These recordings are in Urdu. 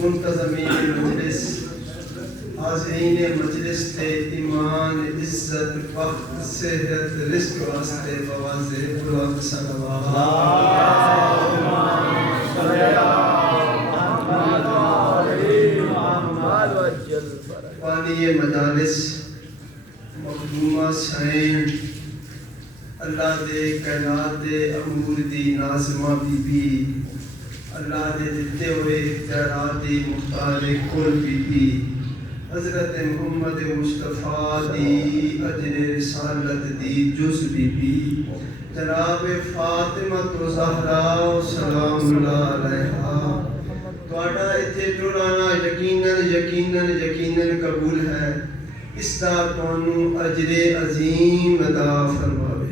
منتظمین مجلس، حاضرین مجلس تے ایمان عزت وقت صحت رزق واسطے بواز بلند صلوات پانی مجالس مخدومہ سائن اللہ دے کائنات دے امور دی ناظمہ بی بی، اللہ دے دیتے ہوئے اختیارات دی مختار کل بی بی، حضرت محمد مصطفیٰ دی اجر رسالت دی جز بی بی، جناب فاطمہ زہرا سلام اللہ علیہا، تواڈا اتھے ٹرانا یقیناً قبول ہے، اس دا تانوں اجر عظیم عطا فرماوے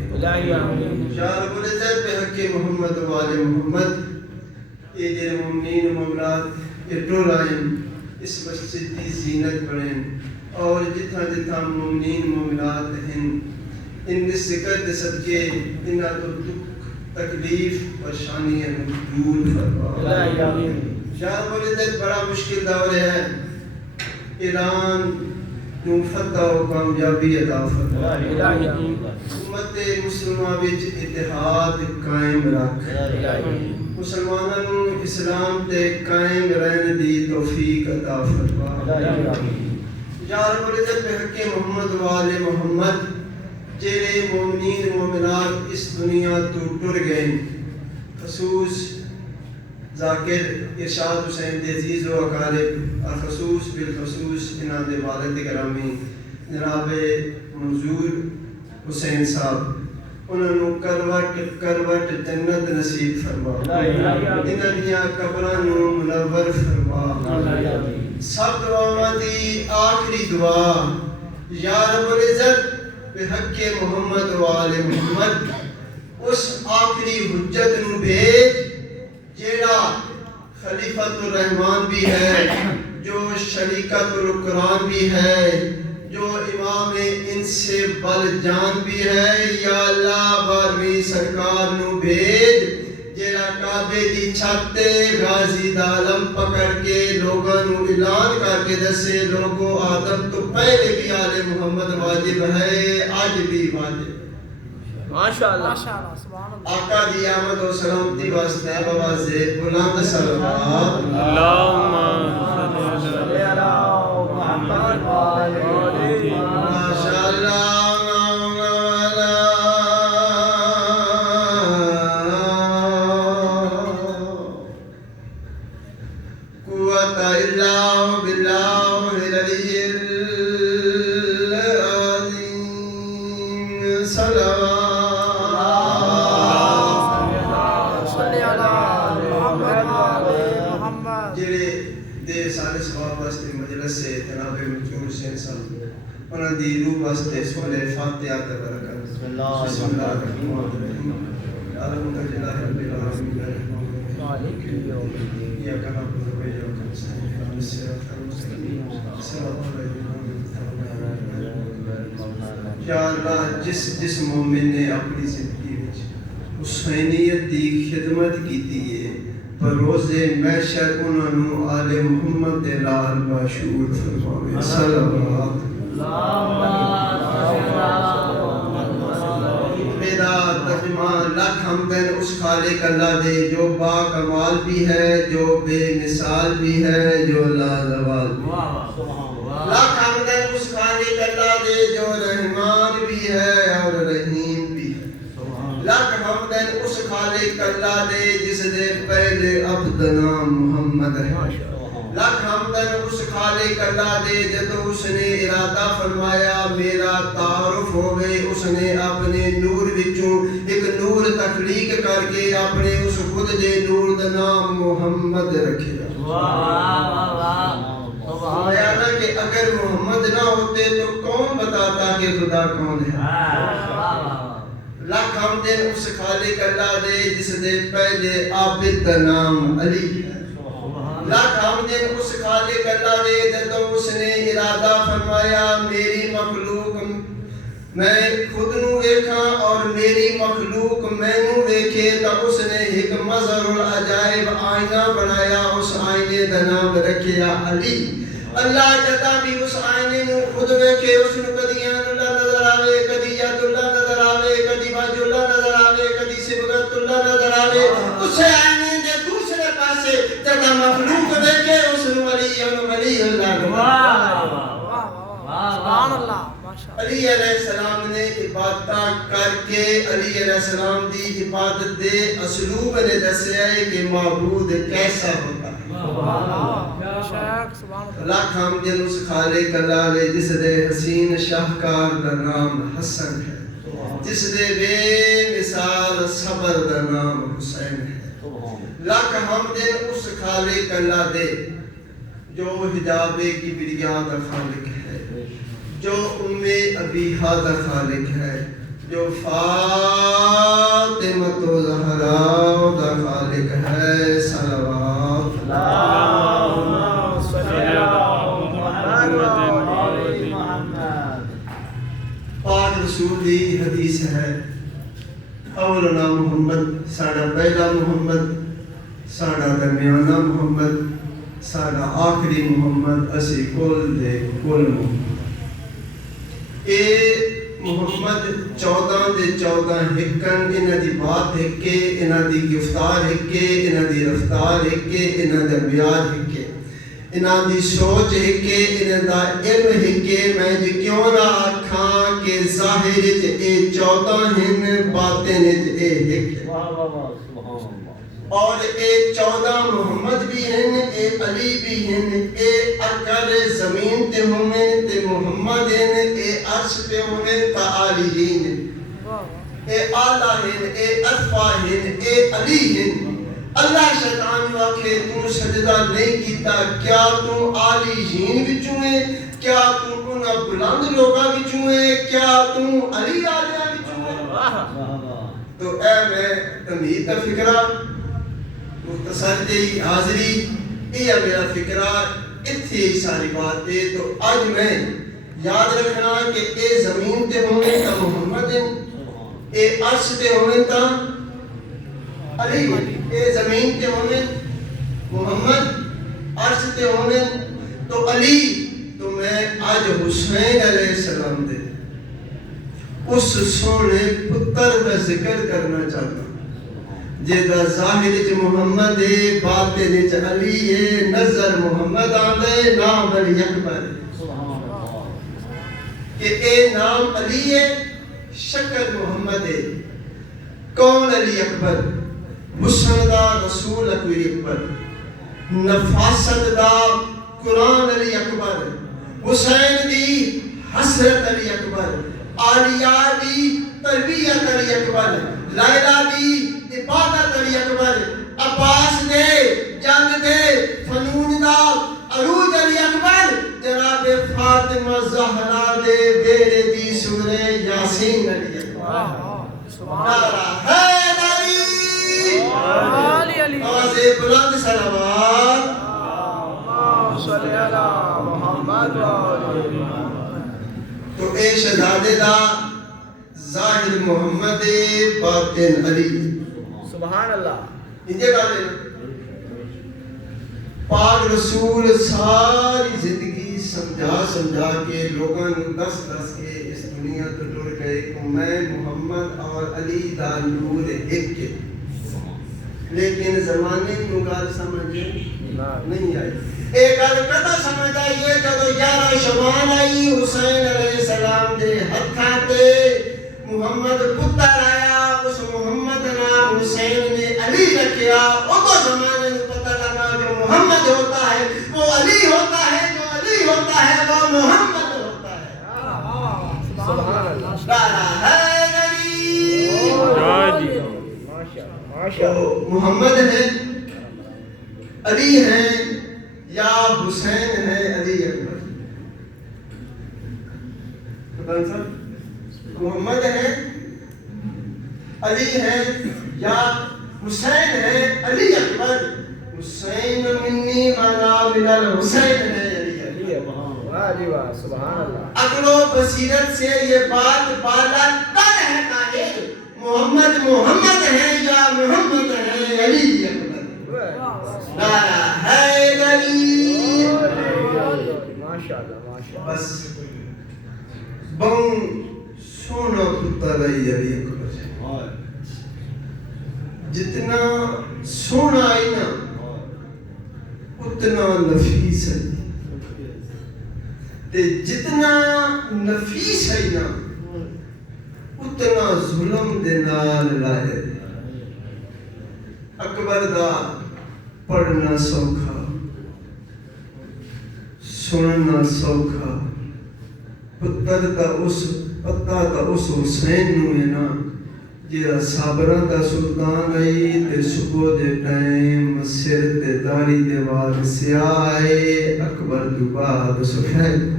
یا رب العزت بحق محمد وآل محمد۔ یہ جڑے مومنین مومنات یہ ٹولائیں اس مسجد کی زینت بڑھیں، اور جتھاں جتھاں مومنین مومنات ہیں ان ذکر دے صدقے انہاں تو دکھ تکلیف پریشانیاں دور فرما یا رب العزت۔ بڑا مشکل دور ہے، ایران نو فتح و کامیابی عطا فرما، امت مسلمہ وچ اتحاد قائم رکھ، مسلمانوں اسلام تے قائم رہن دی توفیق عطا فرما یا رب العزت بحق محمد وآل محمد۔ جڑے مومنین مومنات اس دنیا تو ٹر گئے، خصوص ذاکر ارشاد حسین دے عزیز و اقارب، خصوص بالخصوص انہاں دے والد گرامی جناب منظور حسین صاحب، انہوں کروٹ جنت نصیب فرما، انہاں دیاں قبراں نو منور فرما۔ سب دعاواں دی آخری دعا یا رب العزت بحق محمد وآل محمد، اس آخری حجت نو بھیج جیڑا خلیفۃ الرحمن بھی ہے، جو شریکت القرآن بھی ہے، جو امام ان سے بل جان بھی ہے، یا اللہ بارویں سرکار نو بھیج جیڑا کعبے دی چھت تے غازی دا علم پکڑ کے لوگاں نو اعلان کر کے دسے، لوگو آدم تو پہلے بھی آل محمد واجب ہے، آج بھی واجب۔ ماشاءاللہ آقا دی آمد و سلامتی واسطے بواز بلند صلوات اللہم صلی علی محمد ماشاءاللہ قوت الا باللہ العلی العظیم صلوات سارے سواب واسطے مجلس سے جناب منظور حسین صاحب انہاں دی روح واسطے سورہ فاتحہ تے برکت۔ بسم اللہ الرحمن الرحیم، الحمد للہ رب العالمین مالک یوم الدین، ایاک نعبد و ایاک نستعین، اهدنا الصراط المستقیم صراط الذین انعمت علیہم۔ یا اللہ جس مومن نے اپنی زندگی وچ حسینیت دی خدمت کیتی ہے، بروز محشر انہاں نو آل محمد دے لال باشعور فرماوے صلوات۔ میرا ترجمہ لاکھ حمدن اس خالق اللہ دے جو با کمال بھی ہے، جو بے مثال بھی ہے، جو لازوال بھی ہے۔ لاکھ حمدن اس خالق اللہ دے جو رحمان بھی ہے اور رحیم بھی ہے۔ لاکھ حمدن اس خالق اللہ دے جس دے پہلے عبد نام محمد ہے۔ لاکھ حمدن اس خالق اللہ دے جدو اس نے ارادہ فرمایا میرا تعارف ہوئے، اس نے اپنے نور وچوں ایک نور تخلیق کر کے اپنے اس خود دے نور دا نام محمد رکھے۔ فرمایا کہ اگر محمد نہ ہوتے تو کون بتاتا کہ خدا کون ہے۔ لاکھ حمدن اس خالق اللہ دے جس دے پہلے عابد دا نام علی ہے۔ لاکھ حمدن اس خالق اللہ دے جدو اس نے ارادہ فرمایا میری مخلوق میں خود نو دیکھاں اور میری مخلوق مینوں ویکھے تا اس نے ایک مظہر العجائب آئینہ بنایا اس آئینے دا نام رکھیا علی اللہ جدا بھی اس آئینے نو خود ویکھے اس نو کدی اللہ نظر آوے کدی ید اللہ نظر آوے کدی باج اللہ نظر آوے کدی سبغت اللہ نظر آوے اس آئینے دے دوسرے پاسے جدا مخلوق ویکھے اس نو علی اللہ سبحان اللہ علی علیہ السلام نے عبادت کر کے علی علیہ السلام دی عبادت دے اسلوب نے دسیا ہے کہ معبود کیسا ہوتا ہے لاکھ حمد اس خالق اللہ علیہ جس دے حسین شاہکار دا نام حسن ہے جس دے بے مثال صبر دا نام حسین ہے لاکھ حمد اس خالق اللہ دے جو حجاب کبریا دا خالق ہے جو ابیہا دا خالق ہے جو فاطمہ زہرا دا خالق ہے صلوات اللہم صلی علی محمد پاک رسول دی حدیث ہے اولنا محمد ساڑا پہلا محمد ساڑا درمیانہ محمد ساڑا آخری محمد اسی کل دے کل محمد اے محمد 14 دے 14 ہکن انہ دی بات ہکے انہ دی گفتار ہکے انہ دی رفتار ہکے انہ دی بیاد ہکے انہ دی سوچ ہکے انہ دا علم ہکے میں جو کیوں نہ آکھاں کہ ظاہر اے 14 ہن باتیں اے ہکے اور اے 14 محمد بھی ہیں اے علی بھی ہیں اے اکر زمین تے ہومن تے محمد ہیں اے عرش تے ہومن تا عالیین اے آلہ ہیں اے ارفا ہیں اے علی ہیں اللہ شیطان واقعے تو سجدہ نہیں کیتا کیا تو عالیین بچوں ہے کیا تو انہا بلند لوگا بچوں ہے کیا تو علی آلیہ بچوں ہے تو اے میں تمہید کا فکرہ مختصر جی حاضری یہ میرا فکرہ اتھی ساری بات ہے تو آج میں یاد رکھنا کہ اے زمین تے ہونے تا محمد اے عرش تے ہونے تا علی اے زمین تے ہونے محمد عرش تے ہونے تو علی تو میں آج حسین علیہ السلام دے اس سونے پتر کا ذکر کرنا چاہتا ہوں جیدہ ظاہر چ محمد ہے باطن چ علی ہے نظر محمد آندے نام علی اکبر کہ اے نام علی ہے شکل محمد ہے کون علی اکبر مسندہ رسول اکبر نفاست دا قرآن علی اکبر حسین دی حسرت علی اکبر آلیہ دی تربیت علی اکبر لیلہ دی عبادت علی اکبر عباس دے جنگ دے فنون دا عروج علی اکبر جناب فاطمہ زہرا دے بیرے دی سورہ یاسین علی اکبر نعرہ حیدری آواز بلند صلوات صلی اللہ محمد تو اے شہزادے دا ظاہر محمد باطن علی سبحان اللہ انجھے گالے پاک رسول ساری زندگی سمجھا کے لوگاں دس کے اس دنیا تو ٹر گئے کہ میں محمد اور علی دا نور ایک کے لیکن زمانے کی گال سمجھ نہیں آئی ایک گل کدا سمجھ آئیے جدو 11 شبان آئی حسین علیہ السلام دے ہتھاں تے محمد پتر آیا اس محمد نام حسین نے علی رکھیا وہ تو زمانے میں پتہ لگا جو محمد ہوتا ہے وہ علی ہوتا ہے جو علی ہوتا ہے وہ محمد ہوتا ہے سبحان اللہ نعرہ حیدری محمد ہے علی ہے یا حسین ہے علی اکبر محمد ہے علی ہے یا حسین ہے علی اکبر حسین منی وانا من الحسین ہے علی اکبر سبحان اللہ عقل و بصیرت سے یہ بات بالا تر ہے قائل محمد محمد ہے یا محمد ہے علی اکبر نعرہ حیدری ماشاءاللہ ماشاءاللہ بس بہن سونا پتر ہے علی اکبر جتنا سونا ہے نا اتنا نفیس ہے تے جتنا نفیس ہے نا اتنا ظلم دے نال لائے اکبر دا پڑھنا سوکھا سننا سوکھا پتہ دا اس حسین نو ہے نا جیڑا صابرہ دا سلطان ہے تے صبح دے ٹائم سر تے داری دے وال سیاہ ہے اکبر دو بعد سفید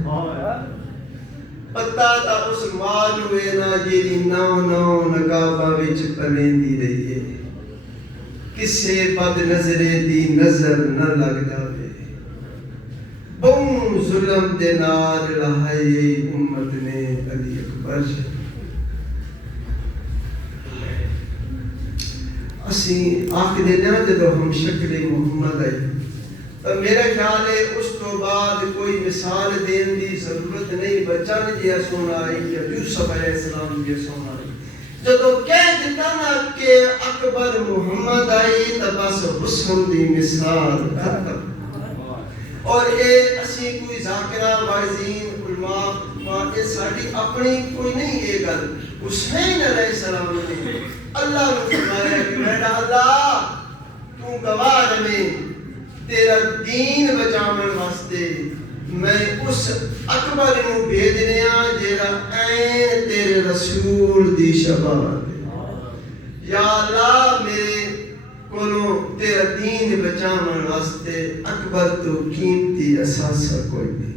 پتہ دا اس مال ہوئے نا جیڑی نو نقابہ وچ پلیندی رہی ہے کسے بد نظرے دی نظر نہ لگ جاوے بہن ظلم دے نال لہائی امت نے علی اکبر اسی آخر دینا جدو ہم شکل محمد آئی تو میرا خیال ہے اس تو بعد کوئی مثال دین دی ضرورت نہیں بچہ نے جیا سونا آئی یا یوسف علیہ السلام جیا سونا آئی جدو کہہ دیتا نا کہ اکبر محمد آئی تو بس حسن دی مثال ختم اور اے اسی کوئی ذاکرہ واعظین علماء یہ ساری اپنی کوئی نہیں یہ گل حسین علیہ السلام نے اللہ نے فرمایا کہ بیٹا اللہ تو گواہ میں تیرا دین بچاون واسطے میں اس اکبر نو بھیجنے جیڑا عین تیرے رسول دی شباہت یا اللہ میرے کولوں تیرا دین بچاون واسطے اکبر تو قیمتی اثاثہ کوئی نہیں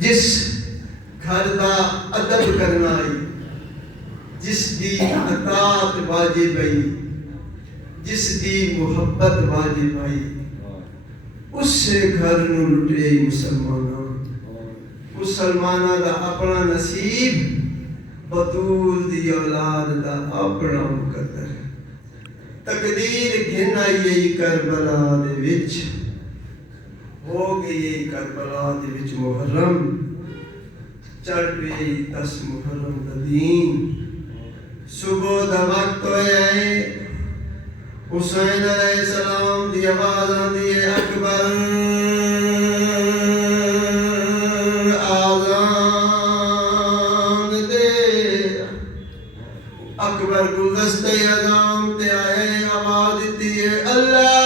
جس گھر دا ادب کرنا آئی جس دی اطاعت واجب آئی جس دی محبت واجب آئی اس سے گھر نو لٹے مسلمانہ دا اپنا نصیب بطول دی اولاد دا اپنا مقدر تقدیر گھن آئی کربلا دے وچ ہو گئی کربلا دے وچ محرم چڑھ پئی 10 محرم دا دین صبح دا وقت ہوئے حسین علیہ السلام دی آواز آندی ہے اکبر آذان دے اکبر گلدستے اذان تے آئے آواز دیتی ہے اللہ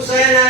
حسین